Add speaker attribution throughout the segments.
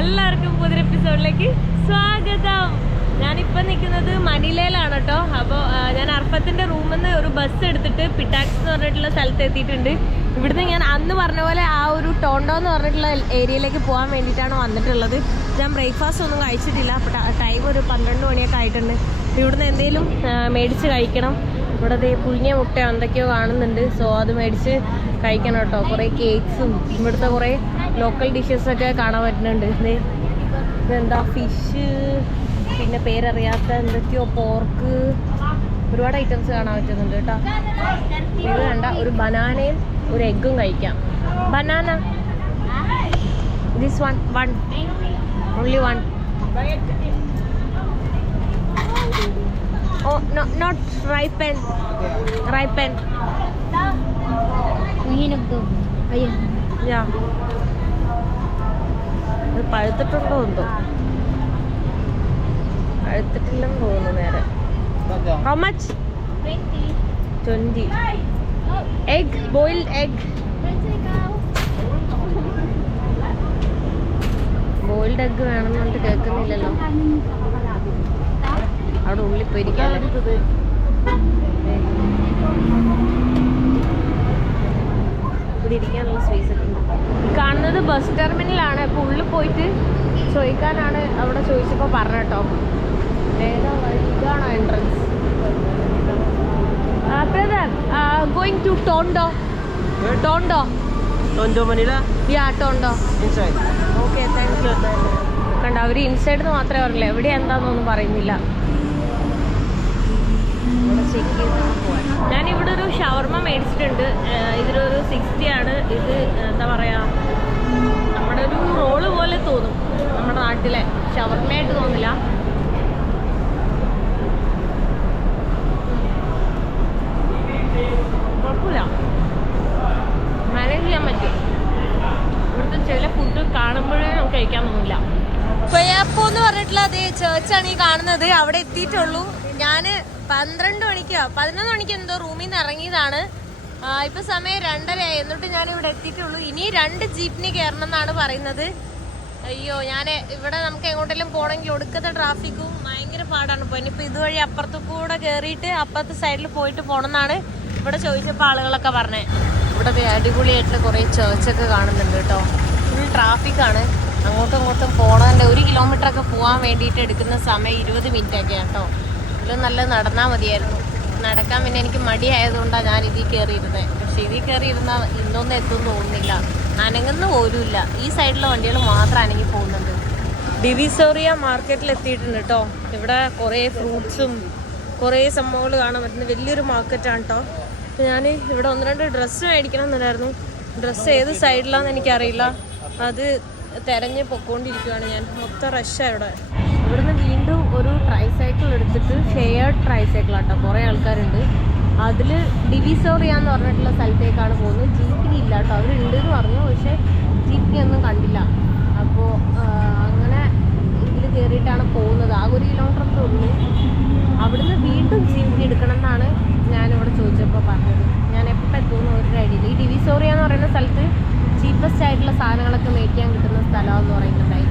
Speaker 1: എല്ലാവർക്കും പുതിയ എപ്പിസോഡിലേക്ക് സ്വാഗതം. ഞാനിപ്പോൾ നിൽക്കുന്നത് മനിലയിലാണ് കേട്ടോ. അപ്പോൾ ഞാൻ അർഫത്തിന്റെ റൂമിൽ നിന്ന് ഒരു ബസ് എടുത്തിട്ട് പിട്ടാക്സ് എന്ന് പറഞ്ഞിട്ടുള്ള സ്ഥലത്ത് എത്തിയിട്ടുണ്ട്. ഇവിടുന്ന് ഞാൻ അന്ന് പറഞ്ഞ പോലെ ആ ഒരു ടോണ്ടോ എന്ന് പറഞ്ഞിട്ടുള്ള ഏരിയയിലേക്ക് പോകാൻ വേണ്ടിയിട്ടാണ് വന്നിട്ടുള്ളത്. ഞാൻ ബ്രേക്ക്ഫാസ്റ്റ് ഒന്നും കഴിച്ചിട്ടില്ല. അപ്പോൾ ടൈം ഒരു പന്ത്രണ്ട് മണിയൊക്കെ ആയിട്ടുണ്ട്. ഇവിടുന്ന് എന്തെങ്കിലും മേടിച്ച് കഴിക്കണം. ഇവിടെ ദേ പുഴുങ്ങിയ മുട്ട എന്തൊക്കെയോ കാണുന്നുണ്ട്. സോ അത് മേടിച്ച് കഴിക്കണം കേട്ടോ. കുറേ കേക്ക്സും ഇവിടുത്തെ കുറേ ലോക്കൽ ഡിഷസ് ഒക്കെ കാണാൻ പറ്റുന്നുണ്ട്. ഇതെന്താ? ഫിഷ് പിന്നെ പേരറിയാത്ത എന്തൊക്കെയോ പോർക്ക് ഒരുപാട് ഐറ്റംസ് കാണാൻ പറ്റുന്നുണ്ട് കേട്ടോ. ഇത് വേണ്ട ഒരു ബനാനയും ഒരു എഗ്ഗും കഴിക്കാം. Banana this one one only one oh not ripen ripen. Yeah. ഇത് പഴുത്തിട്ടുണ്ടോ എന്തോ? പഴുത്തിട്ടില്ലെന്ന് തോന്നുന്നു നേരെ. How much
Speaker 2: 20.
Speaker 1: Twenty egg boiled egg boiled egg വേണമെന്നുകൊണ്ട് കേൾക്കുന്നില്ലല്ലോ. അവിടെ ഉള്ളിൽ പോയിരിക്കാൻ ഇവിടെ ഇരിക്കാനുള്ള സ്പേസ് ഒക്കെ കാണുന്നത് ബസ് ടെർമിനലാണ്. അപ്പോൾ ഉള്ളിൽ പോയിട്ട് ചോദിക്കാനാണ് അവിടെ ചോദിച്ചപ്പോൾ പറഞ്ഞ കേട്ടോ. ഏതാ ഇതാണോ entrance brother going to Tondo Tondo
Speaker 3: Tondo Manila
Speaker 1: yeah
Speaker 3: Tondo.
Speaker 1: Okay thank you കണ്ട അവർ ഇൻസൈഡ് മാത്രമേ പറഞ്ഞില്ല എവിടെ എന്താണെന്നൊന്നും പറയുന്നില്ല. ചെക്ക് ചെയ്ത് പോവാൻ ഞാൻ ഇവിടെ ഒരു ഷവർമ മേടിച്ചിട്ടുണ്ട്. ഇതിലൊരു സിക്സ്റ്റി ആണ്. ഇത് എന്താ പറയുക നമ്മുടെ ഒരു റോൾ പോലെ തോന്നും നമ്മുടെ നാട്ടിലെ. ഷവർമയായിട്ട് തോന്നില്ല. കുഴപ്പമില്ല. മാനേജ് ചെയ്യാൻ പറ്റും. ഇവിടുത്തെ ചില ഫുഡ് കാണുമ്പോഴേ നമുക്ക് കഴിക്കാൻ തോന്നില്ല. കൊയ്യാപ്പോ എന്ന് പറഞ്ഞിട്ടുള്ള അതേ ചേർച്ചാണ് ഈ കാണുന്നത്. അവിടെ എത്തിയിട്ടുള്ളൂ. ഞാൻ പന്ത്രണ്ട് മണിക്കോ? പതിനൊന്ന് മണിക്ക് എന്തോ റൂമിൽ നിന്ന് ഇറങ്ങിയതാണ്. ഇപ്പൊ സമയം രണ്ടരയായി. എന്നിട്ട് ഞാൻ ഇവിടെ എത്തിയിട്ടുള്ളൂ. ഇനി രണ്ട് ജീപ്പിന് കയറണം എന്നാണ് പറയുന്നത്. അയ്യോ ഞാൻ ഇവിടെ നമുക്ക് എങ്ങോട്ടെങ്കിലും പോകണമെങ്കിൽ ഒടുക്കത്തെ ട്രാഫിക്കും ഭയങ്കര പാടാണ്. ഇപ്പോൾ ഇനിയിപ്പോൾ ഇതുവഴി അപ്പുറത്ത് കൂടെ കയറിയിട്ട് അപ്പുറത്തെ സൈഡിൽ പോയിട്ട് പോകണം എന്നാണ് ഇവിടെ ചോദിച്ചപ്പോൾ ആളുകളൊക്കെ പറഞ്ഞേ ഇവിടെ അടിപൊളിയായിട്ടുള്ള കുറേ ചേർച്ചൊക്കെ കാണുന്നുണ്ട് കേട്ടോ. ഫുൾ ട്രാഫിക്കാണ് അങ്ങോട്ടും ഇങ്ങോട്ടും പോകണതിന്റെ ഒരു കിലോമീറ്റർ ഒക്കെ പോകാൻ വേണ്ടിയിട്ട് എടുക്കുന്ന സമയം ഇരുപത് മിനിറ്റ് ഒക്കെയാണ് കേട്ടോ. ഇതിലും നല്ല നടന്നാൽ മതിയായിരുന്നു. നടക്കാൻ പിന്നെ എനിക്ക് മടിയായതുകൊണ്ടാണ് ഞാൻ ഇതിൽ കയറിയിരുന്നത് പക്ഷേ ഇതിൽ കയറിയിരുന്നാൽ ഇന്നൊന്നും എത്തും തോന്നുന്നില്ല. അനങ്ങുന്ന പോലുമില്ല. ഈ സൈഡിലെ വണ്ടികൾ മാത്രം അനങ്ങി പോകുന്നുണ്ട്. ഡിവിസോറിയ മാർക്കറ്റിൽ എത്തിയിട്ടുണ്ട് കേട്ടോ. ഇവിടെ കുറേ ഫ്രൂട്ട്സും കുറേ സംഭവങ്ങൾ കാണാൻ പറ്റുന്ന വലിയൊരു മാർക്കറ്റാണ് കേട്ടോ. അപ്പോൾ ഞാൻ ഇവിടെ ഒന്ന് രണ്ട് ഡ്രസ്സ് മേടിക്കണം എന്നുണ്ടായിരുന്നു. ഡ്രസ്സ് ഏത് സൈഡിലാണെന്ന് എനിക്കറിയില്ല. അത് തിരഞ്ഞ് പൊക്കോണ്ടിരിക്കുകയാണ് ഞാൻ. മൊത്തം റഷാണ് ഇവിടെ. ഇവിടുന്ന് വീണ്ടും ഒരു എടുത്തിട്ട് ഷെയർഡ് ട്രൈസൈക്കിൾ ആട്ടോ. കുറേ ആൾക്കാരുണ്ട്. അതിൽ ഡിവിസോറിയ എന്ന് പറഞ്ഞിട്ടുള്ള സ്ഥലത്തേക്കാണ് പോകുന്നത്. ജീപ്പിനി ഇല്ല കേട്ടോ അവരുണ്ട് എന്ന് പറഞ്ഞു. പക്ഷേ ജീപ്പിനി ഒന്നും കണ്ടില്ല. അപ്പോൾ അങ്ങനെ ഇതിൽ കയറിയിട്ടാണ് പോകുന്നത്. ആ ഒരു കിലോമീറ്റർ ഉള്ളൂ. അവിടുന്ന് വീണ്ടും ജീപ്പിനി എടുക്കണം എന്നാണ് ഞാനിവിടെ ചോദിച്ചപ്പോൾ പറഞ്ഞത്. ഞാൻ എപ്പോൾ എത്തുമെന്ന് ഒരു ഐഡിയ ഈ ഡിവിസോറിയ എന്ന് പറയുന്ന സ്ഥലത്ത് ചീപ്പസ്റ്റ് ആയിട്ടുള്ള സാധനങ്ങളൊക്കെ മേടിക്കാൻ കിട്ടുന്ന സ്ഥലമെന്ന് പറയുന്നുണ്ടായി.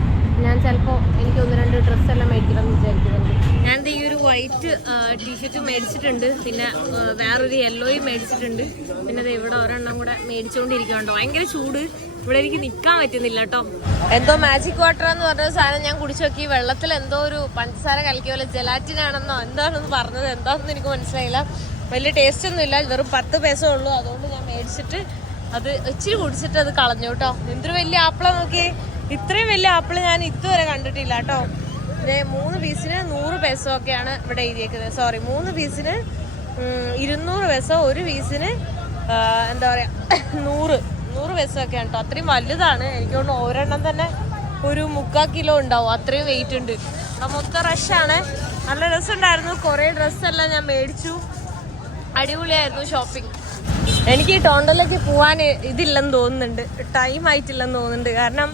Speaker 1: ഞാൻ ചിലപ്പോൾ എനിക്ക് ഒന്ന് രണ്ട് ഡ്രസ്സെല്ലാം മേടിക്കണം എന്ന് വിചാരിക്കുന്നുണ്ട്. ഞാൻ ഈ വൈറ്റ് ടീഷർട്ട് മേടിച്ചിട്ടുണ്ട്. പിന്നെ വേറൊരു യെല്ലോയും മേടിച്ചിട്ടുണ്ട്. പിന്നെ ദേ ഇവിടെ ഒരെണ്ണം കൂടെ മേടിച്ചുകൊണ്ടിരിക്കുന്നുണ്ടോ ഭയങ്കര ചൂട്. ഇവിടെ എനിക്ക് നിൽക്കാൻ പറ്റുന്നില്ല കേട്ടോ എന്തോ മാജിക് വാട്ടർ എന്ന് പറഞ്ഞ സാധനം ഞാൻ കുടിച്ചു നോക്കി. വെള്ളത്തിൽ എന്തോ ഒരു പഞ്ചസാര കലക്കിയ പോലെ ജലാറ്റിൻ ആണെന്നോ എന്താണെന്ന് പറഞ്ഞത്? എന്താണെന്ന് എനിക്ക് മനസ്സിലായില്ല. വലിയ ടേസ്റ്റ് ഒന്നും ഇല്ല. വെറും പത്ത് പൈസ ഉള്ളൂ. അതുകൊണ്ട് ഞാൻ മേടിച്ചിട്ട് അത് ഇച്ചിരി കുടിച്ചിട്ട് അത് കളഞ്ഞു കേട്ടോ എന്തൊരു വലിയ ആപ്പിളാ നോക്കി ഇത്രയും വലിയ ആപ്പിൾ ഞാൻ ഇതുവരെ കണ്ടിട്ടില്ല കേട്ടോ ദേ മൂന്ന് പീസിന് നൂറ് പെസോ ഒക്കെയാണ് ഇവിടെ എഴുതിയേക്കുന്നത്. സോറി മൂന്ന് പീസിന് ഇരുന്നൂറ് പെസോ ഒരു പീസിന് എന്താ പറയാ നൂറ് നൂറ് പെസോ ഒക്കെയാണ് കേട്ടോ അത്രയും വലുതാണ്. എനിക്ക് തോന്നുന്നു ഒരെണ്ണം തന്നെ ഒരു മുക്കാൽ കിലോ ഉണ്ടാവും. അത്രയും വെയിറ്റ് ഉണ്ട്. മൊത്തം റഷാണ് നല്ല രസമുണ്ടായിരുന്നു. കുറേ ഡ്രസ്സെല്ലാം ഞാൻ മേടിച്ചു. അടിപൊളിയായിരുന്നു ഷോപ്പിംഗ് എനിക്ക് ടോണ്ടലിലേക്ക് പോകാൻ ഇതില്ലെന്ന് തോന്നുന്നുണ്ട്. ടൈം ആയിട്ടില്ലെന്ന് തോന്നുന്നുണ്ട്. കാരണം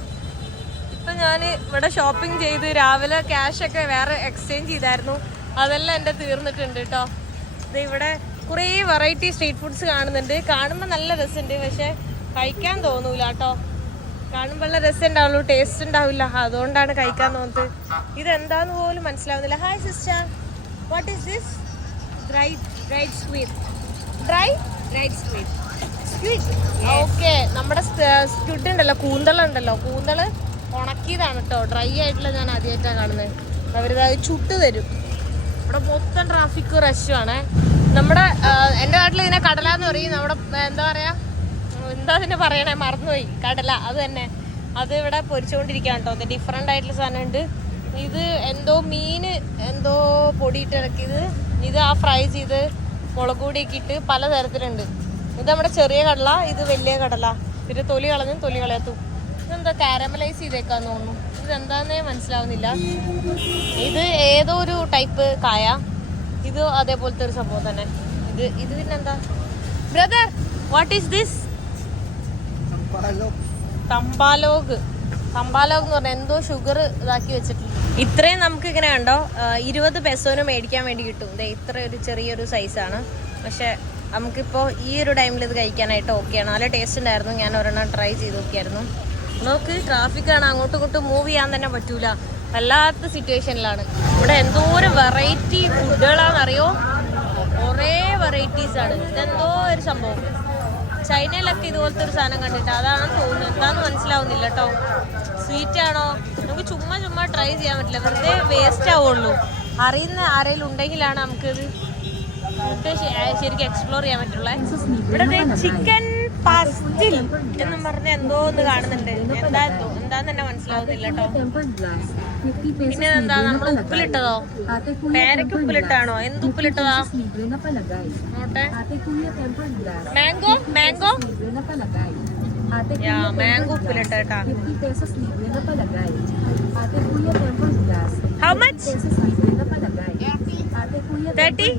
Speaker 1: ഞാൻ ഇവിടെ ഷോപ്പിംഗ് ചെയ്ത് രാവിലെ ക്യാഷ് ഒക്കെ വേറെ എക്സ്ചേഞ്ച് ചെയ്തായിരുന്നു. അതെല്ലാം എന്റെ തീർന്നിട്ടുണ്ട് കേട്ടോ ഇത് ഇവിടെ കുറേ വെറൈറ്റി സ്ട്രീറ്റ് ഫുഡ്സ് കാണുന്നുണ്ട്. കാണുമ്പോൾ നല്ല രസമുണ്ട്. പക്ഷേ കഴിക്കാൻ തോന്നൂല കേട്ടോ കാണുമ്പോൾ രസം ഉണ്ടാവുള്ളൂ ടേസ്റ്റ് ഉണ്ടാവില്ല. അതുകൊണ്ടാണ് കഴിക്കാൻ തോന്നുന്നത്. ഇതെന്താന്ന് പോലും മനസ്സിലാവുന്നില്ല. Hi sister what is this dry dried sweet dry dried sweet okay നമ്മുടെ സ്റ്റുഡ് ഉണ്ടല്ലോ കൂന്തളുണ്ടല്ലോ. കൂന്തൾ ഉണക്കിയതാണ് കേട്ടോ ഡ്രൈ ആയിട്ടുള്ള ഞാൻ ആദ്യമായിട്ടാണ് കാണുന്നത്. അവരിത് അത് ചുട്ട് തരും. ഇവിടെ മൊത്തം ട്രാഫിക് റഷുമാണ് നമ്മുടെ എന്റെ നാട്ടിൽ ഇതിനെ കടല എന്ന് പറയും. നമ്മുടെ എന്താ പറയാ? എന്താ അതിനെ പറയണേ? മറന്നുപോയി. കടല അത് തന്നെ. അത് ഇവിടെ പൊരിച്ചുകൊണ്ടിരിക്കുകയാണ് കേട്ടോ അത് ഡിഫറെന്റ് ആയിട്ടുള്ള സാധനം ഉണ്ട് ഇത് എന്തോ മീൻ എന്തോ പൊടിയിട്ട് ഇറക്കിയത്. ഇത് ആ ഫ്രൈ ചെയ്ത് മുളക് പൊടിയൊക്കെ ഇട്ട് പലതരത്തിലുണ്ട്. ഇത് നമ്മുടെ ചെറിയ കടല ഇത് വലിയ കടല. പിന്നെ തൊലി കളഞ്ഞും തൊലി കളയത്തും ഇതെന്താ കാരമലൈസ് ചെയ്തേക്കാന്ന് തോന്നുന്നു. ഇതെന്താന്നേ മനസ്സിലാവുന്നില്ല. ഇത് ഏതോ ഒരു ടൈപ്പ് കായ. ഇത് അതേപോലത്തെ ഒരു സംഭവം തന്നെ. ഇത് ഇത് പിന്നെന്താ? ബ്രദർ വാട്ട് ഈസ് ദിസ് തമ്പാലോഗ്. തമ്പാലോഗ്. എന്ന് പറഞ്ഞാൽ എന്തോ ഷുഗർ ഇതാക്കി വെച്ചിട്ടുണ്ട്. ഇത്രയും നമുക്ക് ഇങ്ങനെ കണ്ടോ? ഇരുപത് പെസോന് മേടിക്കാൻ വേണ്ടി കിട്ടും. ദേ ഇത്ര ഒരു ചെറിയൊരു സൈസാണ് പക്ഷെ നമുക്കിപ്പോൾ ഈ ഒരു ടൈമിൽ ഇത് കഴിക്കാനായിട്ട് ഓക്കെയാണ് നല്ല ടേസ്റ്റ് ഉണ്ടായിരുന്നു. ഞാൻ ഒരെണ്ണം ട്രൈ ചെയ്ത് നോക്കിയായിരുന്നു. നോക്ക് ട്രാഫിക് ആണ് അങ്ങോട്ടും ഇങ്ങോട്ടും മൂവ് ചെയ്യാൻ തന്നെ പറ്റൂല. വല്ലാത്ത സിറ്റുവേഷനിലാണ് ഇവിടെ എന്തോരം വെറൈറ്റി ഫുഡുകളാണെന്നറിയോ കുറേ വെറൈറ്റീസ് ആണ്. ഇതെന്തോ ഒരു സംഭവം. ചൈനയിലൊക്കെ ഇതുപോലത്തെ ഒരു സാധനം കണ്ടിട്ട് അതാണെന്ന് തോന്നുന്നു. എന്താന്ന് മനസ്സിലാവുന്നില്ല കേട്ടോ സ്വീറ്റ് ആണോ? നമുക്ക് ചുമ്മാ ചുമ്മാ ട്രൈ ചെയ്യാൻ പറ്റില്ല. വെറുതെ വേസ്റ്റ് ആവുള്ളൂ. അറിയുന്ന ആരെങ്കിലും ഉണ്ടെങ്കിലാണ് നമുക്കിത് ശരിക്കും എക്സ്പ്ലോർ ചെയ്യാൻ പറ്റുള്ളേ. ഇവിടെ ചിക്കൻ പാസ്റ്റിൽ എന്ന് പറഞ്ഞ എന്തോ ഒന്ന് കാണുന്നുണ്ട്. എന്താ എന്താന്ന് തന്നെ മനസ്സിലാവുന്നില്ല കേട്ടോ. പിന്നെ എന്താ നമ്മൾ ഉപ്പിലിട്ടതോ? പേരയ്ക്ക് ഉപ്പിലിട്ടാണോ? എന്ത് ഉപ്പിലിട്ടതാ? നോട്ടെ. മാംഗോ? മാംഗോ? മാംഗോ ഉപ്പിലിട്ട കേട്ടാ. ഹൗ മച്ച് തേർട്ടി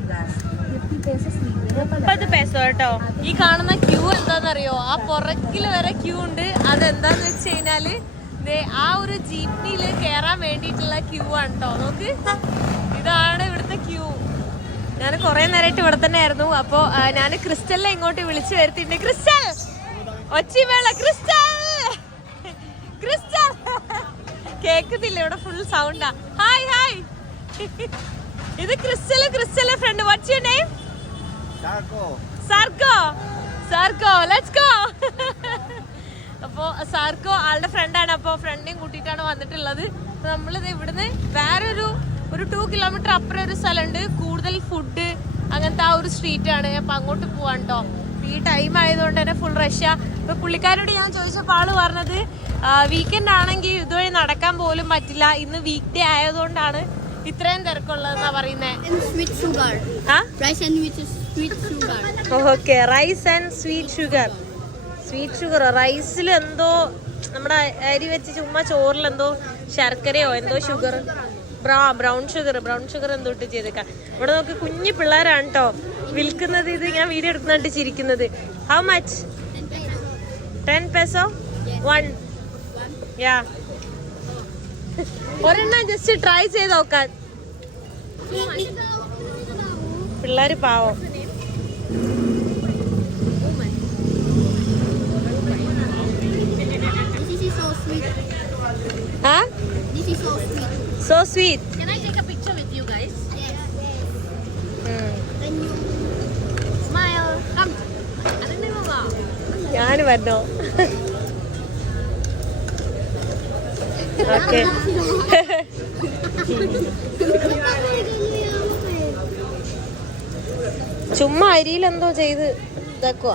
Speaker 1: മുപ്പത് പേസോ കേട്ടോ. ഈ കാണുന്ന ക്യൂ എന്താണെന്നറിയോ? ആ പുറക്കിൽ വരെ ക്യൂ ഉണ്ട്. അതെന്താന്ന് വെച്ച് കഴിഞ്ഞാൽ ആ ഒരു ജീപ്പിയിൽ കയറാൻ വേണ്ടിട്ടുള്ള ക്യൂ ആണ് കേട്ടോ നോക്ക്. ഇതാണ് ഇവിടുത്തെ ക്യൂ ഞാൻ കുറെ നേരമായിട്ട് ഇവിടെ തന്നെ ആയിരുന്നു. അപ്പോ ഞാൻ ക്രിസ്റ്റലിനെ ഇങ്ങോട്ട് വിളിച്ചു വരുത്തിണ്ട് ക്രിസ്റ്റൽ! ഒച്ചി വേള ക്രിസ്റ്റൽ! ക്രിസ്റ്റൽ! കേക്കുന്നില്ല ഇവിടെ ഫുൾ സൗണ്ടാ ഹായ് ഹായ് ഇത് crystal crystal friend what's your name സാർക്കോ സാർക്കോ ലെറ്റ്സ് ഗോ അപ്പോ സാർക്കോ ആളുടെ ഫ്രണ്ടാണ് അപ്പോ ഫ്രണ്ടിനെയും കൂട്ടിയിട്ടാണ് വന്നിട്ടുള്ളത്. നമ്മളിത് ഇവിടുന്ന് വേറൊരു ഒരു ടു കിലോമീറ്റർ അപ്പുറം ഒരു സ്ഥലമുണ്ട്. കൂടുതൽ ഫുഡ് അങ്ങനത്തെ ആ ഒരു സ്ട്രീറ്റ് ആണ്. അപ്പൊ അങ്ങോട്ട് പോവാൻ കേട്ടോ ഈ ടൈം ആയതുകൊണ്ട് തന്നെ ഫുൾ റഷ്യ ഇപ്പൊ പുള്ളിക്കാരോട് ഞാൻ ചോദിച്ചപ്പോൾ ആൾ പറഞ്ഞത് വീക്കെൻഡ് ആണെങ്കിൽ ഇതുവഴി നടക്കാൻ പോലും പറ്റില്ല. ഇന്ന് വീക്ക് ഡേ ആയതുകൊണ്ടാണ് ഇത്രയും തിരക്കുള്ളതെന്നാ പറയുന്നേ. Okay
Speaker 2: rice and sweet sugar
Speaker 1: sweet sugar റൈസിൽ എന്തോ നമ്മുടെ അരി വെച്ച് ചുമ്മാ ചോറിൽ എന്തോ ശർക്കരയോ എന്തോ sugar brow brown sugar brown sugar എന്തോ ഇട്ട് ചെയ്തേക്കാം. ഇവിടെ നോക്ക് കുഞ്ഞു പിള്ളേരാണ് കേട്ടോ വിൽക്കുന്നത് ഇത് ഞാൻ വീഡിയോ എടുക്കുന്നുണ്ട് ചിരിക്കുന്നത്. How much ten peso one yeah ഒരെണ്ണം ജസ്റ്റ് ട്രൈ ചെയ്ത് നോക്കാൻ. പിള്ളേര് പാവം.
Speaker 2: This is so sweet.
Speaker 1: ആ
Speaker 2: This is so sweet.
Speaker 1: So sweet
Speaker 2: Can I take a picture with you guys? Yes. Then you smile. Come. Ano na mama?
Speaker 1: ഞാൻ വരണോ okay ചുമ്മാ അരിയിൽ എന്തോ ചെയ്ത് ഇതാക്കുക.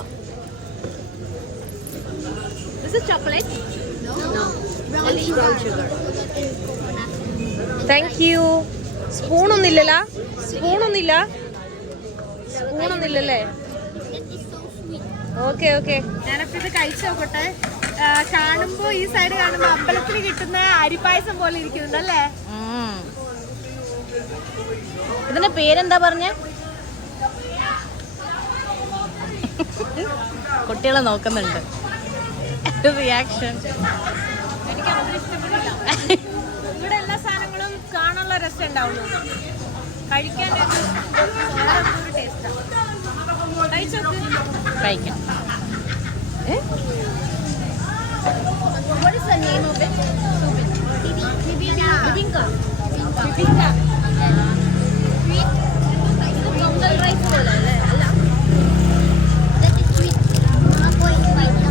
Speaker 1: താങ്ക് യു സ്പൂണൊന്നില്ലല്ല സ്പൂണൊന്നില്ല സ്പൂണൊന്നില്ലല്ലേ. ഓക്കെ ഓക്കെ ഞാനപ്പോ ഇത് കഴിച്ചു നോക്കട്ടെ. കാണുമ്പോ ഈ സൈഡ് കാണുമ്പോ അമ്പലത്തിൽ കിട്ടുന്ന അരിപ്പായസം പോലെ ഇരിക്കുന്നുണ്ടല്ലേ
Speaker 3: ഇതിന്റെ പേരെന്താ പറഞ്ഞ? കുട്ടികളെ നോക്കുന്നുണ്ട് റിയാക്ഷൻ
Speaker 1: എനിക്ക് അത്ര ഇഷ്ടപ്പെട്ടില്ല ഇവിടെ എല്ലാ സാധനങ്ങളും കാണാനുള്ള രസം ഉണ്ടാവുള്ളൂ കഴിക്കാൻ ഒരു ടേസ്റ്റാണ് കഴിച്ചോക്ക്
Speaker 3: കഴിക്കാം
Speaker 2: What is the name of it? Bibinka. Bibinka. Bibinka. Sweet. ഇത് പൊങ്കൽ റൈസ് പോലെ അല്ലേ അല്ല That is sweet.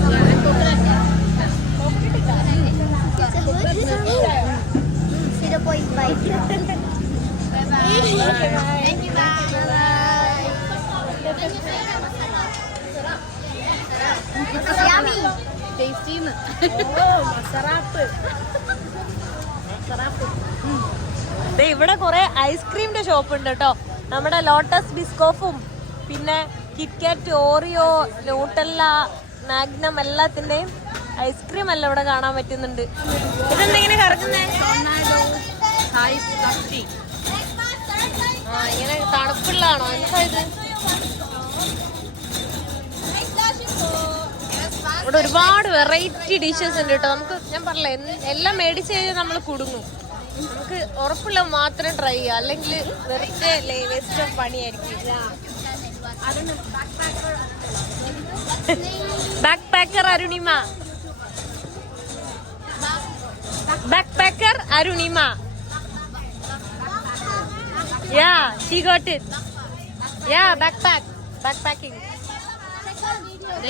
Speaker 2: Yeah, and coconut. Zero point five. Thank you, bye. It's yummy.
Speaker 3: Tasty
Speaker 1: ദേ ഇവിടെ കുറെ ഐസ്ക്രീമിന്റെ ഷോപ്പ് ഉണ്ട് കേട്ടോ. നമ്മുടെ ലോട്ടസ് ബിസ്കോഫും പിന്നെ കിറ്റ്കാറ്റ് ഓറിയോ ലോട്ടല്ല മാഗ്നം എല്ലാത്തിന്റെയും ഐസ്ക്രീം എല്ലാം ഇവിടെ കാണാൻ പറ്റുന്നുണ്ട്. ഇതെന്തെങ്ങനെ കറങ്ങുന്നേ? ആ ഇങ്ങനെ തണുപ്പുള്ളതാണോ? എന്താ ഇത്? ഇവിടെ ഒരുപാട് വെറൈറ്റി ഡിഷസ് ഉണ്ട് കേട്ടോ. നമുക്ക് ഞാൻ പറഞ്ഞില്ല എല്ലാം മേടിച്ച് കഴിഞ്ഞാൽ നമ്മൾ കുടുങ്ങും. നമുക്ക് ഉറപ്പുള്ള മാത്രം ട്രൈ ചെയ്യാം. അല്ലെങ്കിൽ വെറുതെ waste of പണിയായിരിക്കും backpacker Arunima backpacker Arunima. Yeah she got it yeah backpack backpacking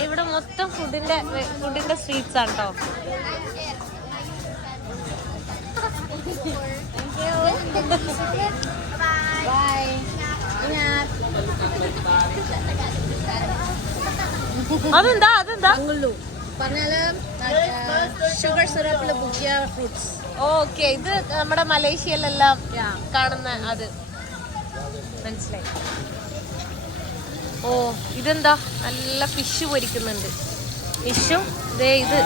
Speaker 1: ഇവിടെ മൊത്തം ഫുഡിന്റെ ഫുഡിന്റെ സ്ട്രീറ്റ്സ് ആണ് കേട്ടോ അതെന്താ അതെന്താ?
Speaker 3: പറഞ്ഞാൽ ഷുഗർ സിറപ്പിൽ മുക്കിയ ഫ്രൂട്ട്സ്
Speaker 1: ഓക്കെ ഇത് നമ്മുടെ മലേഷ്യയിലെല്ലാം കാണുന്ന അത്. മനസ്സിലായി. ഓ ഇതെന്താ? നല്ല ഫിഷ് പൊരിക്കുന്നുണ്ട്. ഫിഷും ദേ ഇത്.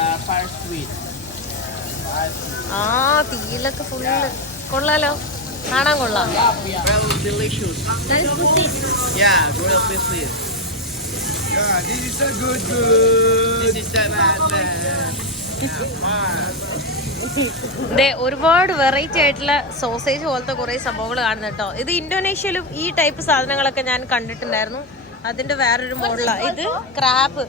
Speaker 1: ആ തീയിലൊക്കെ ഫുള്ള് കൊള്ളാലോ. കാണാൻ കൊള്ളാം. ഒരുപാട് വെറൈറ്റി ആയിട്ടുള്ള സോസേജ് പോലത്തെ കുറെ സംഭവങ്ങൾ കാണുന്നു കേട്ടോ. ഇത് ഇന്തോനേഷ്യയിലും ഈ ടൈപ്പ് സാധനങ്ങളൊക്കെ ഞാൻ കണ്ടിട്ടുണ്ടായിരുന്നു. അതിന്റെ വേറൊരു മോഡലാണ് ഇത് ക്രാബ്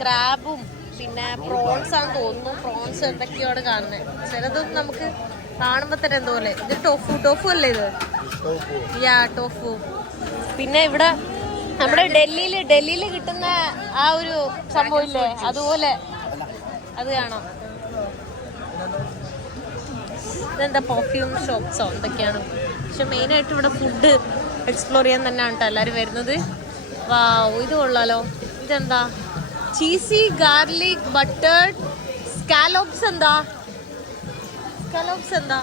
Speaker 1: ക്രാബും പിന്നെ പ്രോൺസ് ആണ് തോന്നുന്നു. പ്രോൺസ് എന്തൊക്കെയാണ് കാണുന്നത് ചിലത് നമുക്ക് കാണുമ്പോൾ തന്നെ എന്തോലെ ഇത് ടോഫു ടോഫു അല്ലേ ഇത്? യാ ടോഫു പിന്നെ ഇവിടെ നമ്മുടെ ഡൽഹിയിൽ ഡൽഹിയിൽ കിട്ടുന്ന ആ ഒരു സംഭവം ഇല്ലേ? അതുപോലെ അത് കാണാം. ഇതെന്താ പെർഫ്യൂം ഷോപ്സോ എന്തൊക്കെയാണ്? പക്ഷെ മെയിനായിട്ട് ഇവിടെ ഫുഡ് എക്സ്പ്ലോർ ചെയ്യാൻ തന്നെയാണ് കേട്ടോ എല്ലാവരും വരുന്നത്. വാ ഇത് കൊള്ളാലോ. ഇതെന്താ? ചീസി ഗാർലിക് ബട്ടേർഡ് സ്കാലോപ്സ് എന്താ സ്കാലോപ്സ് എന്താ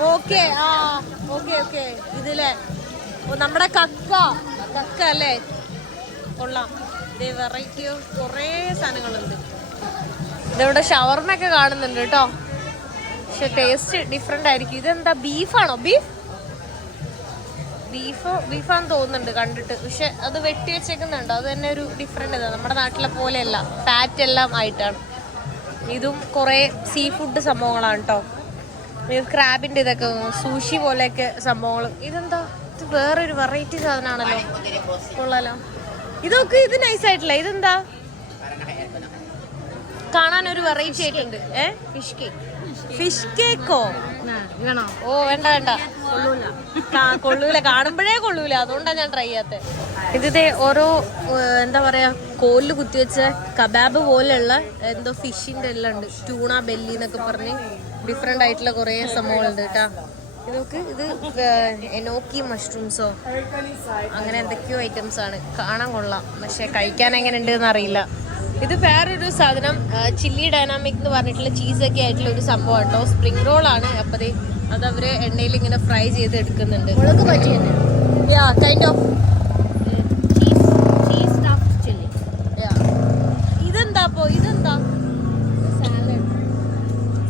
Speaker 1: ഓക്കെ ആ ഓക്കെ ഓക്കെ ഇതിലെ നമ്മുടെ കക്ക. കക്ക അല്ലേ? കൊള്ളാം. ഇതേ വെറൈറ്റി കുറേ സാധനങ്ങളുണ്ട്. ഇതിവിടെ ഷവർമ ഒക്കെ കാണുന്നുണ്ട് കേട്ടോ. പക്ഷെ ടേസ്റ്റ് ഡിഫറെന്റ് ആയിരിക്കും. ഇതെന്താ ബീഫാണോ ബീഫ് ബീഫ് ബീഫാന്ന് തോന്നുന്നുണ്ട് കണ്ടിട്ട്. പക്ഷെ അത് വെട്ടി വെച്ചേക്കുന്നുണ്ട്. അത് തന്നെ ഒരു ഡിഫറെന്റ് ഇതാണ് നമ്മുടെ നാട്ടിലെ പോലെയല്ല. ഫാറ്റ് എല്ലാം ആയിട്ടാണ്. ഇതും കുറേ സീ ഫുഡ് സംഭവങ്ങളാണ് കേട്ടോ ക്രാബിന്റെ ഇതൊക്കെ സൂഷി പോലെയൊക്കെ സംഭവങ്ങൾ ഇതെന്താ? ഇത് വേറൊരു വെറൈറ്റി സാധനമാണല്ലോ. കൊള്ളാലോ. ഇതൊക്കെ ഇത് നൈസ് ആയിട്ടില്ല. ഇതെന്താ? കാണാൻ ഒരു വെറൈറ്റി ആയിട്ടുണ്ട്. ഏ? ഫിഷ് കേക്ക് ഫിഷ് കേക്കോ ഓ വേണ്ട വേണ്ട. കൊള്ളൂല. കാണുമ്പോഴേ കൊള്ളൂല. അതുകൊണ്ടാണ് ഞാൻ ട്രൈ ചെയ്യാത്തത് ഇതിന്റെ ഓരോ എന്താ പറയാ കോലിൽ കുത്തിവെച്ച കബാബ് പോലെയുള്ള എന്തോ ഫിഷിന്റെ എല്ലാം ഉണ്ട്. ട്യൂണ ബെല്ലി എന്നൊക്കെ പറഞ്ഞ് ഡിഫറെന്റ് ആയിട്ടുള്ള കുറേ സംഭവങ്ങളുണ്ട് കേട്ടാ. ഇതൊക്കെ ഇത് എനോക്കി മഷ്റൂംസോ അങ്ങനെ എന്തൊക്കെയോ ഐറ്റംസ് ആണ്. കാണാൻ കൊള്ളാം. പക്ഷെ കഴിക്കാൻ എങ്ങനെ ഉണ്ട് അറിയില്ല ഇത് വേറൊരു സാധനം ചില്ലി ഡൈനാമിക് എന്ന് പറഞ്ഞിട്ടുള്ള ചീസൊക്കെ ആയിട്ടുള്ള ഒരു സംഭവം കേട്ടോ സ്പ്രിംഗ് റോൾ ആണ്. അപ്പൊ ദേ അത് അവർ എണ്ണയിൽ ഇങ്ങനെ ഫ്രൈ ചെയ്ത് എടുക്കുന്നുണ്ട്.
Speaker 2: മുളക്
Speaker 1: യാ കൈൻഡ് ഓഫ് ഇതെന്താ അപ്പോ? ഇതെന്താ?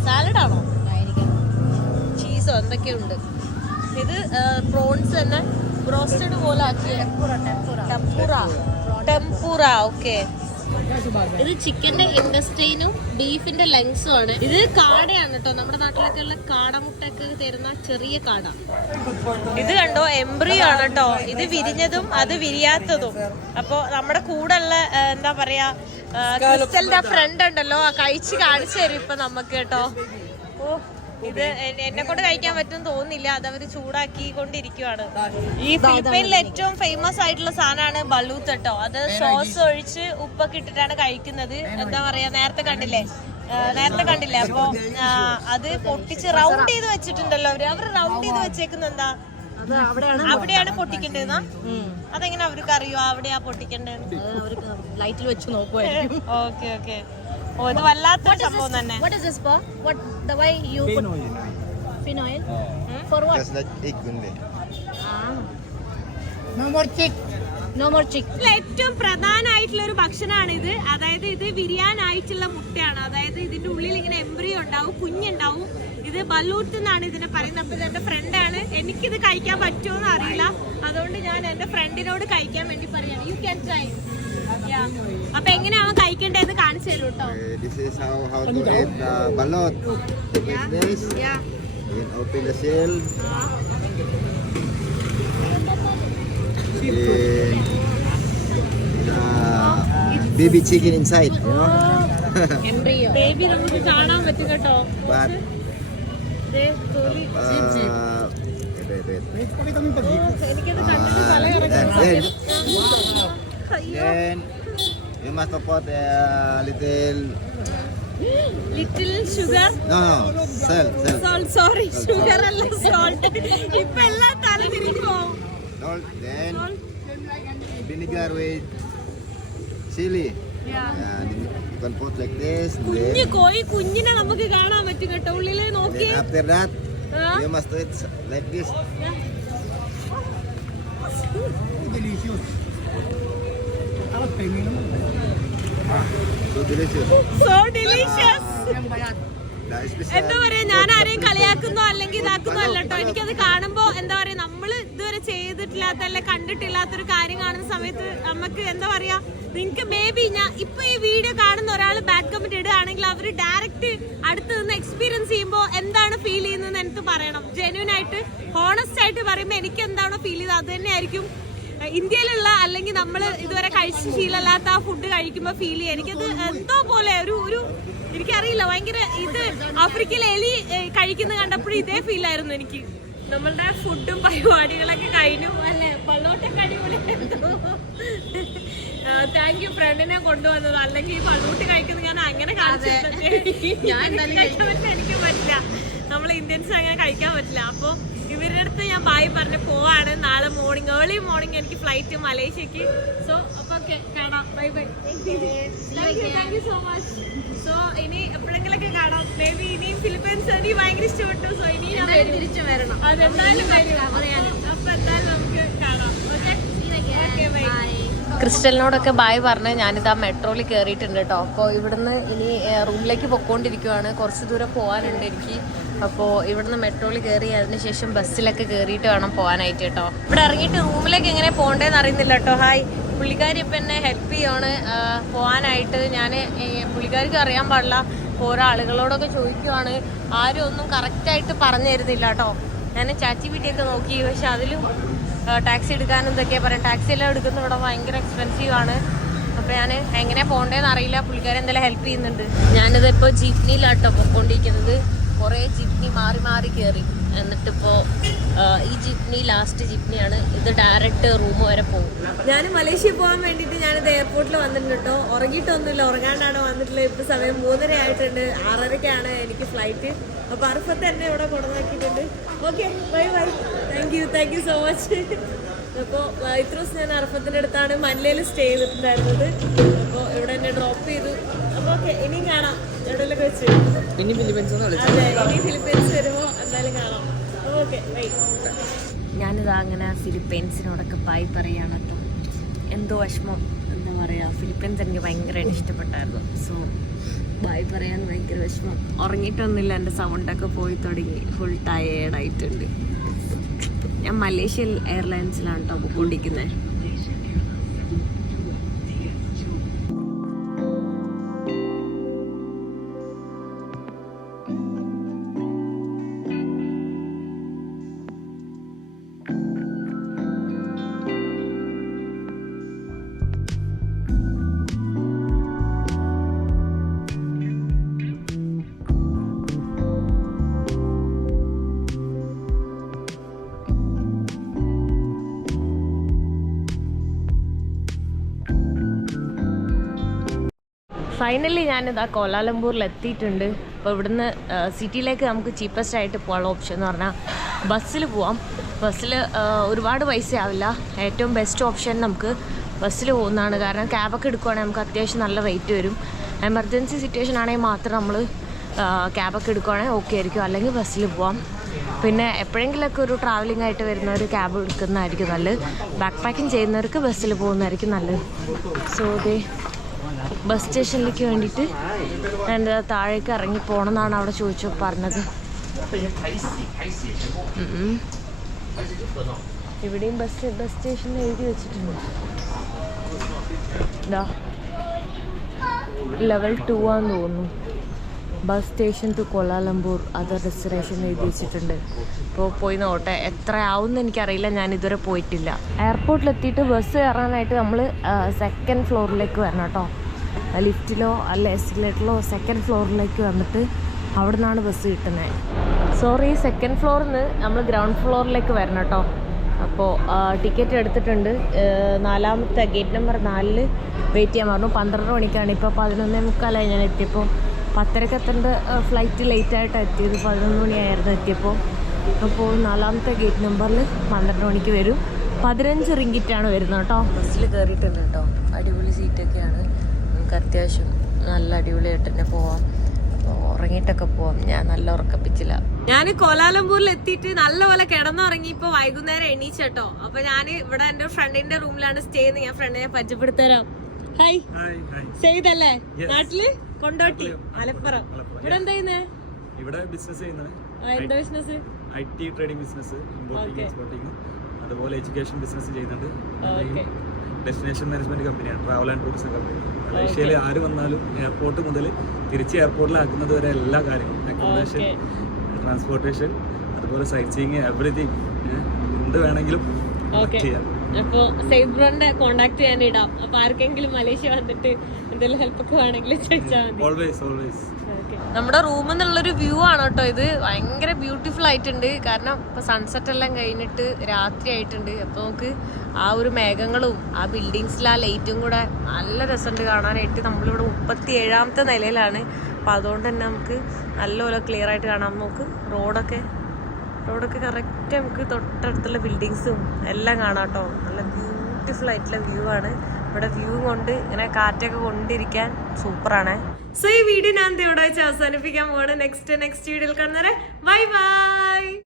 Speaker 2: സാലഡ്
Speaker 1: ചീസോ എന്തൊക്കെയുണ്ട്? ഇത് പ്രോൺസ് തന്നെ. ബ്രോസ്റ്റഡ് പോലെ ആക്കിയ. ടെമ്പൂറ ടെമ്പൂറ ഓക്കെ ഇത് ചിക്കന്റെ ഇൻഡസ്ട്രീനും ബീഫിന്റെ ലെങ്സും ആണ്. ഇത് കാടയാണ് കേട്ടോ നമ്മുടെ നാട്ടിലൊക്കെ ഉള്ള കാടമുട്ടൊക്കെ തരുന്ന ചെറിയ കാട. ഇത് കണ്ടോ? എംബ്രിയോ ആണ് കേട്ടോ ഇത് വിരിഞ്ഞതും അത് വിരിയാത്തതും. അപ്പോ നമ്മുടെ കൂടെ ഉള്ള എന്താ പറയാ ക്രിസ്റ്റലിന്റെ ഫ്രണ്ട് ഉണ്ടല്ലോ. കഴിച്ച് കാണിച്ചു തരും ഇപ്പൊ നമുക്ക് കേട്ടോ ഇത് എന്നെ കൊണ്ട് കഴിക്കാൻ പറ്റും തോന്നുന്നില്ല. അത് അവർ ചൂടാക്കി കൊണ്ടിരിക്കുവാണ് ഈ ഫിലിപ്പൈനിൽ ഏറ്റവും ഫേമസ് ആയിട്ടുള്ള സാധനമാണ് ബലൂത്ത് കേട്ടോ. അത് സോസ് ഒഴിച്ച് ഉപ്പൊക്കെ ഇട്ടിട്ടാണ് കഴിക്കുന്നത്. എന്താ പറയാ നേരത്തെ കണ്ടില്ലേ? നേരത്തെ കണ്ടില്ലേ? അപ്പൊ അത് പൊട്ടിച്ച് റൗണ്ട് ചെയ്ത് വെച്ചിട്ടുണ്ടല്ലോ അവർ. അവർ റൗണ്ട് ചെയ്ത് വെച്ചേക്കുന്ന എന്താ?
Speaker 3: അത് അവിടെയാണ്
Speaker 1: പൊട്ടിക്കേണ്ടത് അതെങ്ങനെ അവർക്ക് അറിയോ? അവിടെയാ പൊട്ടിക്കേണ്ടത്?
Speaker 3: ലൈറ്റിൽ വെച്ച് നോക്കുവായിരിക്കും.
Speaker 1: Okay okay. ഓ ഇത് വല്ലാത്ത സംഭവം തന്നെ.
Speaker 3: What is this for? What the way you put fin oil? For what?
Speaker 4: Just like egg only.
Speaker 3: Ah.
Speaker 4: No more chick.
Speaker 3: No more chick.
Speaker 1: ഇതിൽ ഏറ്റവും പ്രധാനമായിട്ടുള്ള ഒരു ഭക്ഷണമാണ് ഇത്. അതായത് ഇത് വിരിയാനായിട്ടുള്ള മുട്ടയാണ്. അതായത് ഇതിന്റെ ഉള്ളിൽ ഇങ്ങനെ എംബ്രിയോ ഉണ്ടാവും കുഞ്ഞുണ്ടാവും. ഇത് ബലൂട്ട് എന്നാണ് ഇതിനെ പറയുന്നത്. അപ്പൊ ഇത് എന്റെ ഫ്രണ്ടാണ് എനിക്കിത് കഴിക്കാൻ പറ്റുമോ എന്ന് അറിയില്ല. അതുകൊണ്ട് ഞാൻ എന്റെ ഫ്രണ്ടിനോട് കഴിക്കാൻ വേണ്ടി പറയാണ് യു ക്യാൻ ട്രൈ അപ്പൊ എങ്ങനെയാണ് കേട്ടോ
Speaker 4: Okay, this is how how to eat the balot. Like this. Then open the shell. Then uh, baby chicken inside, you know.
Speaker 3: Embryo.
Speaker 1: Baby നമുക്ക് കാണാൻ പറ്റും കേട്ടോ
Speaker 4: But
Speaker 1: ദേ, തൊലി.
Speaker 4: uh, wait, wait, wait.
Speaker 1: എനിക്കത്
Speaker 4: Uh,
Speaker 1: കണ്ടിട്ട് തല
Speaker 4: then,
Speaker 1: കറങ്ങുന്നു.
Speaker 4: then, then you must put a little
Speaker 1: Little sugar?
Speaker 4: no no salt salt
Speaker 1: sorry sugar അല്ല സോൾട്ട് ഇപ്പൊ എല്ലാം തല തിരിക്കുമോ
Speaker 4: salt then vinegar with chili. Yeah, then you can put like this.
Speaker 1: കുഞ്ഞ്
Speaker 4: Then,
Speaker 1: കോഴി കുഞ്ഞിനെ നമുക്ക് കാണാൻ പറ്റും കേട്ടോ ഉള്ളിൽ നോക്കി
Speaker 4: then after that,
Speaker 1: Huh?
Speaker 4: you must do it like this. Delicious. So delicious
Speaker 1: എന്താ പറയാ ഞാൻ ആരെയും കളിയാക്കുന്നോ അല്ലെങ്കിൽ ഇതാക്കുന്നോ അല്ല കേട്ടോ എനിക്കത് കാണുമ്പോ എന്താ പറയാ നമ്മൾ ഇതുവരെ ചെയ്തിട്ടില്ലാത്ത അല്ലെ കണ്ടിട്ടില്ലാത്തൊരു കാര്യം കാണുന്ന സമയത്ത് നമുക്ക് എന്താ പറയാ നിങ്ങക്ക് മേ ബി ഞാൻ ഇപ്പൊ ഈ വീഡിയോ കാണുന്ന ഒരാൾ ബാഡ് കമന്റ് ഇടുകയാണെങ്കിൽ അവർ ഡയറക്റ്റ് അടുത്ത് നിന്ന് എക്സ്പീരിയൻസ് ചെയ്യുമ്പോൾ എന്താണ് ഫീൽ ചെയ്യുന്നത് എനിക്ക് പറയണം. ജെന്യൂൻ ആയിട്ട് ഹോണസ്റ്റ് ആയിട്ട് പറയുമ്പോൾ എനിക്ക് എന്താണോ ഫീൽ ചെയ്തത്. അത് തന്നെയായിരിക്കും ഇന്ത്യയിലുള്ള അല്ലെങ്കിൽ നമ്മൾ ഇതുവരെ കഴിച്ച ശീലമില്ലാത്ത ആ ഫുഡ് കഴിക്കുമ്പോൾ ഫീൽ ചെയ്യുക എനിക്കത് എന്തോ പോലെ ഒരു ഒരു എനിക്കറിയില്ല. ഭയങ്കര ഇത് ആഫ്രിക്കയിലെ എലി കഴിക്കുന്നത് കഴിക്കുന്ന കണ്ടപ്പോഴും ഇതേ ഫീൽ ആയിരുന്നു എനിക്ക്. നമ്മളുടെ ഫുഡും പരിപാടികളൊക്കെ കഴിഞ്ഞു. അല്ലേ? പള്ളോട്ടൊക്കെ അടിപൊളി താങ്ക് യു ഫ്രണ്ടിനെ കൊണ്ടുവന്നത്. അല്ലെങ്കിൽ ഈ പള്ളൂട്ടി കഴിക്കുന്നത് ഞാൻ അങ്ങനെ പറ്റില്ല. എനിക്ക് പറ്റില്ല. നമ്മൾ ഇന്ത്യൻസ് അങ്ങനെ കഴിക്കാൻ പറ്റില്ല. അപ്പോൾ അടുത്ത് ഞാൻ ബായ് പറഞ്ഞ് പോവാണ്. നാളെ മോർണിംഗ് ഏർലി മോർണിംഗ് എനിക്ക് ഫ്ലൈറ്റ് മലേഷ്യക്ക്. സോ അപ്പൊ കാണാം. Bye bye thank you so much so ഇനി എപ്പോഴെങ്കിലൊക്കെ കാണാം. മേ ബി ഇനിയും ഫിലിപ്പീൻസ് എനിക്ക് ഭയങ്കര ഇഷ്ടപ്പെട്ടു. സോ ഇനി ഞാൻ
Speaker 3: തിരിച്ചു വരണം.
Speaker 1: അതെന്തായാലും അപ്പൊ എന്തായാലും നമുക്ക് കാണാം. ഓക്കെ ഓക്കെ ബൈ ക്രിസ്റ്റലിനോടൊക്കെ ബായ് പറഞ്ഞ് ഞാനിതാ മെട്രോയിൽ കയറിയിട്ടുണ്ട് കേട്ടോ. അപ്പോൾ ഇവിടുന്ന് ഇനി റൂമിലേക്ക് പൊക്കോണ്ടിരിക്കുവാണ്. കുറച്ച് ദൂരം പോകാനുണ്ട് എനിക്ക്. അപ്പോൾ ഇവിടുന്ന് മെട്രോയിൽ കയറി അതിനുശേഷം ബസ്സിലൊക്കെ കയറിയിട്ട് വേണം പോകാനായിട്ട് കേട്ടോ. ഇവിടെ ഇറങ്ങിയിട്ട് റൂമിലേക്ക് എങ്ങനെ പോകണ്ടേന്ന് അറിയുന്നില്ല കേട്ടോ. ഹായ്. പുള്ളിക്കാരി ഇപ്പം എന്നെ ഹെൽപ്പ് ചെയ്യാണ്. പോകാനായിട്ട് ഞാൻ പുള്ളിക്കാർക്ക് അറിയാൻ പാടില്ല. ഓരോ ആളുകളോടൊക്കെ ചോദിക്കുവാണ്. ആരും ഒന്നും കറക്റ്റായിട്ട് പറഞ്ഞു തരുന്നില്ല കേട്ടോ. ഞാൻ ചാച്ചി വീട്ടിയൊക്കെ നോക്കി. പക്ഷെ അതിലും ടാക്സി എടുക്കാനും ഇതൊക്കെ പറയാം ടാക്സി എല്ലാം എടുക്കുന്ന ഇവിടെ ഭയങ്കര എക്സ്പെൻസീവ് ആണ്. അപ്പോൾ ഞാൻ എങ്ങനെ പോകണ്ടേന്ന് അറിയില്ല. പുള്ളിക്കാരെ എന്തെങ്കിലും ഹെൽപ്പ് ചെയ്യുന്നുണ്ട്. ഞാനിത് ഇപ്പോൾ ജീപ്നിയിലാട്ടോ പോയിക്കൊണ്ടിരിക്കുന്നത് കുറേ ജിപ്നി മാറി മാറി കയറി എന്നിട്ടിപ്പോൾ ഈ ജിപ്നി ലാസ്റ്റ് ജിപ്നിയാണ് ഇത് ഡയറക്റ്റ് റൂം വരെ പോകും. ഞാൻ മലേഷ്യ പോകാൻ ഞാൻ ഞാനിത് എയർപോർട്ടിൽ വന്നിട്ടുണ്ട് കേട്ടോ. ഉറങ്ങിയിട്ടൊന്നുമില്ല. ഉറങ്ങാണ്ടാണ് വന്നിട്ടുള്ളത്. ഇപ്പൊ സമയം മൂന്നര ആയിട്ടുണ്ട്. ആറരയ്ക്കാണ് എനിക്ക് ഫ്ലൈറ്റ് അപ്പോൾ അർഫത്ത് തന്നെ ഇവിടെ കൊണ്ടുവന്നാക്കിയിട്ടുണ്ട്. Okay bye bye thank you thank you so much അപ്പോൾ ഇത്ര ദിവസം ഞാൻ അർഫത്തിന്റെ അടുത്താണ് മല്ലയിൽ സ്റ്റേ ചെയ്തിട്ടുണ്ടായിരുന്നത്. അപ്പോൾ ഇവിടെ എന്നെ ഡ്രോപ്പ് ചെയ്തു. അപ്പോൾ ഓക്കെ ഇനിയും കാണാം.
Speaker 5: ഇനി ഫിലിപ്പീൻസ്
Speaker 1: ഫിലിപ്പീൻസ് വരുമ്പോൾ എന്തായാലും കാണാം. ഓക്കെ ബൈ ഞാനിതാ അങ്ങനെ ഫിലിപ്പീൻസിനോടൊക്കെ പായി പറയാണ് കേട്ടോ എന്തോ വിഷമം എന്താ പറയുക ഫിലിപ്പീൻസ് എനിക്ക് ഭയങ്കരമായിട്ട് ഇഷ്ടപ്പെട്ടായിരുന്നു. സോ ബായ് പറയാൻ ഭയങ്കര വിഷമം. ഉറങ്ങിയിട്ടൊന്നുമില്ല എന്റെ സൗണ്ടൊക്കെ പോയി തുടങ്ങി. ഫുൾ ടയേർഡായിട്ടുണ്ട് ഞാൻ മലേഷ്യൻ എയർലൈൻസിലാണ് കേട്ടോ പോയിക്കൊണ്ടിരിക്കുന്നത് ഫൈനലി ഞാനിതാ കോലാലംപൂരിൽ എത്തിയിട്ടുണ്ട് അപ്പോൾ ഇവിടുന്ന് സിറ്റിയിലേക്ക് നമുക്ക് ചീപ്പസ്റ്റ് ആയിട്ട് പോകാനുള്ള ഓപ്ഷൻ എന്ന് പറഞ്ഞാൽ ബസ്സിൽ പോവാം. ബസ്സിൽ ഒരുപാട് പൈസ ആവില്ല ഏറ്റവും ബെസ്റ്റ് ഓപ്ഷൻ നമുക്ക് ബസ്സിൽ പോകുന്നതാണ്. കാരണം ക്യാബൊക്കെ എടുക്കുവാണെങ്കിൽ നമുക്ക് അത്യാവശ്യം നല്ല റേറ്റ് വരും. എമർജൻസി സിറ്റുവേഷൻ ആണെങ്കിൽ മാത്രം നമ്മൾ ക്യാബൊക്കെ എടുക്കുവാണെങ്കിൽ ഓക്കെ ആയിരിക്കും. അല്ലെങ്കിൽ ബസ്സിൽ പോവാം. പിന്നെ എപ്പോഴെങ്കിലൊക്കെ ഒരു ട്രാവലിംഗ് ആയിട്ട് വരുന്നവർ ക്യാബ് എടുക്കുന്നതായിരിക്കും നല്ലത്. ബാക്ക് പാക്കിംഗ് ചെയ്യുന്നവർക്ക് ബസ്സിൽ പോകുന്നതായിരിക്കും നല്ലത്. സോ ദേ ബസ് സ്റ്റേഷനിലേക്ക് വേണ്ടിയിട്ട് രണ്ട് താഴേക്ക് ഇറങ്ങി പോകണമെന്നാണ് അവിടെ ചോദിച്ചു പറഞ്ഞത്. ഇവിടെയും ബസ് ബസ് സ്റ്റേഷനിൽ എഴുതി വെച്ചിട്ടുണ്ട്. ഇതാ. ലെവൽ ടു ആന്ന് തോന്നുന്നു. Bus station to Kuala Lumpur other destination എഴുതി വെച്ചിട്ടുണ്ട്. അപ്പോൾ പോയി നോട്ടെ എത്ര ആവുമെന്ന് എനിക്കറിയില്ല. ഞാൻ ഇതുവരെ പോയിട്ടില്ല. എയർപോർട്ടിലെത്തിയിട്ട് ബസ് കയറാനായിട്ട് നമ്മൾ സെക്കൻഡ് ഫ്ലോറിലേക്ക് വരണം കേട്ടോ. ലിഫ്റ്റിലോ അല്ല എസ്കലേറ്ററിലോ സെക്കൻഡ് ഫ്ലോറിലേക്ക് വന്നിട്ട് അവിടെ നിന്നാണ് ബസ് കിട്ടുന്നത് സോറി സെക്കൻഡ് ഫ്ലോറിൽ നിന്ന് നമ്മൾ ഗ്രൗണ്ട് ഫ്ലോറിലേക്ക് വരണം കേട്ടോ അപ്പോൾ ടിക്കറ്റ് എടുത്തിട്ടുണ്ട് നാലാമത്തെ ഗേറ്റ് നമ്പർ നാലിൽ വെയിറ്റ് ചെയ്യാൻ പറഞ്ഞു. പന്ത്രണ്ട് മണിക്കാണ്. ഇപ്പോൾ പതിനൊന്നേ മുക്കാലായി ഞാൻ എത്തിയപ്പോൾ പത്തരക്ക് എത്തേണ്ട ഫ്ലൈറ്റ് ലേറ്റായിട്ട് എത്തിയത്. പതിനൊന്ന് മണിയായിരുന്നു എത്തിയപ്പോൾ അപ്പോൾ നാലാമത്തെ ഗേറ്റ് നമ്പറിൽ പന്ത്രണ്ട് മണിക്ക് വരും. പതിനഞ്ച് റിങ്കിറ്റാണ് വരുന്നത് കേട്ടോ ബസ്സിൽ കയറിയിട്ടുണ്ട് കേട്ടോ അടിപൊളി അത്യാവശ്യം നല്ല അടിപൊളിയായിട്ട് തന്നെ പോവാം. അപ്പോൾ ഉറങ്ങിയിട്ടൊക്കെ പോവാം. ഞാൻ നല്ല ഉറക്കപ്പിച്ചില്ല. ഞാൻ കോലാലംപൂരിൽ എത്തിയിട്ട് നല്ലപോലെ കിടന്നുറങ്ങി ഇപ്പൊ വൈകുന്നേരം എണീച്ചട്ടോ അപ്പൊ ഞാൻ ഇവിടെ എന്റെ ഫ്രണ്ടിന്റെ റൂമിലാണ് സ്റ്റേ ചെയ്യുന്നത്. ഞാൻ ഫ്രണ്ടിനെ പരിചയപ്പെടുത്തരാം. ഹായ് ചെയ്തല്ലേ നാട്ടിൽ? കൊണ്ടോട്ടി. മലപ്പുറം. ഇവിടെ എന്താ ചെയ്യുന്നേ?
Speaker 6: ഇവിടെ ബിസിനസ് ചെയ്യുന്നത്. Business I T trading business
Speaker 1: importing
Speaker 6: exporting അതുപോലെ എഡ്യൂക്കേഷൻ ബിസിനസ് ചെയ്യുന്നുണ്ട്.
Speaker 1: Okay.
Speaker 6: ഡെസ്റ്റിനേഷൻ മാനേജ്മെന്റ് കമ്പനിയാണ് ട്രാവൽ ആൻഡ് ടൂറിസം കമ്പനി മലേഷ്യയിൽ ആര് വന്നാലും എയർപോർട്ട് മുതൽ തിരിച്ച് എയർപോർട്ടിലാക്കുന്നത് വരെ എല്ലാ കാര്യങ്ങളും. അക്കോമഡേഷൻ ട്രാൻസ്പോർട്ടേഷൻ അതുപോലെ സൈറ്റ് സീയിങ് എവറിഥിങ് എന്ത് വേണമെങ്കിലും
Speaker 1: ഓക്കെ
Speaker 6: ചെയ്യാം.
Speaker 1: അപ്പൊ സേഫ് ബ്രോന്റെ കോണ്ടാക്ട് ചെയ്യാൻ ഇടാം. അപ്പൊ ആർക്കെങ്കിലും മലേഷ്യ വന്നിട്ട് എന്തെങ്കിലും ഹെൽപ്പ് ഒക്കെ വേണമെങ്കിൽ ചോദിച്ചാൽ മതി. നമ്മുടെ റൂമിൽ നിന്നുള്ളൊരു വ്യൂ ആണ് കേട്ടോ ഇത്. ഭയങ്കര ബ്യൂട്ടിഫുൾ ആയിട്ടുണ്ട്. കാരണം ഇപ്പൊ സൺസെറ്റ് എല്ലാം കഴിഞ്ഞിട്ട് രാത്രി ആയിട്ടുണ്ട്. അപ്പൊ നമുക്ക് ആ ഒരു മേഘങ്ങളും ആ ബിൽഡിങ്സിലെ ആ ലൈറ്റും കൂടെ നല്ല രസമുണ്ട് കാണാനായിട്ട്. നമ്മളിവിടെ മുപ്പത്തി ഏഴാമത്തെ നിലയിലാണ്. അപ്പൊ അതുകൊണ്ട് തന്നെ നമുക്ക് നല്ലപോലെ ക്ലിയർ ആയിട്ട് കാണാം. നമുക്ക് റോഡൊക്കെ റോഡൊക്കെ കറക്റ്റ് നമുക്ക് തൊട്ടടുത്തുള്ള ബിൽഡിങ്സും എല്ലാം കാണാം കേട്ടോ. നല്ല ബ്യൂട്ടിഫുൾ ആയിട്ടുള്ള വ്യൂ ആണ്. ഇവിടെ വ്യൂ കൊണ്ട് ഇങ്ങനെ കാറ്റൊക്കെ കൊണ്ടിരിക്കാൻ സൂപ്പറാണ് സോ ഈ വീഡിയോ ഞാൻ ഇവിടെ വെച്ച് അവസാനിപ്പിക്കാൻ പോവാണ്. നെക്സ്റ്റ് നെക്സ്റ്റ് വീഡിയോയിൽ കാണുന്നവരെ ബൈ ബൈ